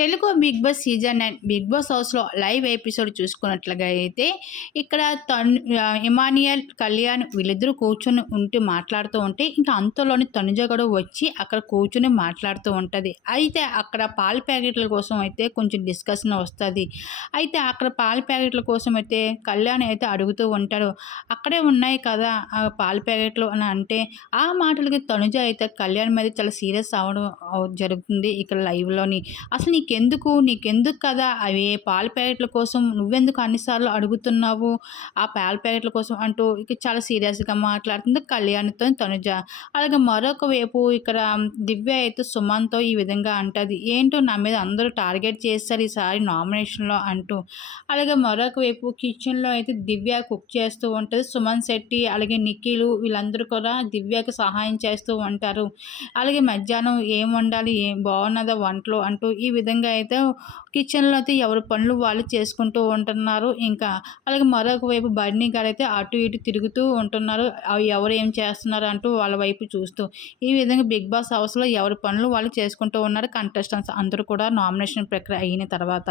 Telugu Bigg Boss season nine Bigg Boss హౌస్లో live episode చూసుకున్నట్లుగా అయితే ఇక్కడ తను ఇమానియల్ కళ్యాణ్ వీళ్ళిద్దరూ కూర్చొని ఉంటూ మాట్లాడుతూ ఉంటే ఇంకా అంతలోని తనుజ కూడా వచ్చి అక్కడ కూర్చొని మాట్లాడుతూ ఉంటుంది. అయితే అక్కడ పాల ప్యాకెట్ల కోసం అయితే కొంచెం డిస్కషన్ వస్తుంది. అయితే అక్కడ పాల ప్యాకెట్ల కోసం అయితే కళ్యాణ్ అయితే అడుగుతూ ఉంటాడు అక్కడే ఉన్నాయి కదా ఆ పాల ప్యాకెట్లు? అని అంటే ఆ మాటలకి తనుజ అయితే కళ్యాణ్ మీద చాలా సీరియస్ అవడం జరుగుతుంది ఇక్కడ లైవ్లోని. అసలు నీకు నీకెందుకు? నీకెందుకు కదా? అవి పాల ప్యాకెట్ల కోసం నువ్వెందుకు అన్నిసార్లు అడుగుతున్నావు? ఆ పాల ప్యాకెట్ల కోసం అంటూ ఇక చాలా సీరియస్గా మాట్లాడుతుంది కళ్యాణ్తో తనుజ. అలాగే మరొక వైపు ఇక్కడ దివ్య అయితే సుమన్తో ఈ విధంగా అంటుంది. ఏంటో నా మీద అందరూ టార్గెట్ చేస్తారు ఈసారి నామినేషన్లో అంటూ. అలాగే మరొక వైపు కిచెన్లో అయితే దివ్య కుక్ చేస్తూ ఉంటుంది. సుమన్ శెట్టి అలాగే నిఖిలు వీళ్ళందరూ కూడా దివ్యకు సహాయం చేస్తూ ఉంటారు. అలాగే మధ్యాహ్నం ఏం వండాలి? ఏం బాగున్నదా వంటలు అంటూ ఈ విధంగా విధంగా అయితే కిచెన్లో అయితే ఎవరి పనులు వాళ్ళు చేసుకుంటూ ఉంటున్నారు. ఇంకా అలాగే మరొక వైపు బర్నీ గారు అయితే అటు ఇటు తిరుగుతూ ఉంటున్నారు. అవి ఎవరు ఏం చేస్తున్నారు అంటూ వాళ్ళ వైపు చూస్తూ. ఈ విధంగా బిగ్ బాస్ హౌస్లో ఎవరి పనులు వాళ్ళు చేసుకుంటూ ఉన్నారు. కంటెస్టెంట్స్ అందరూ కూడా నామినేషన్ ప్రక్రియ అయిన తర్వాత.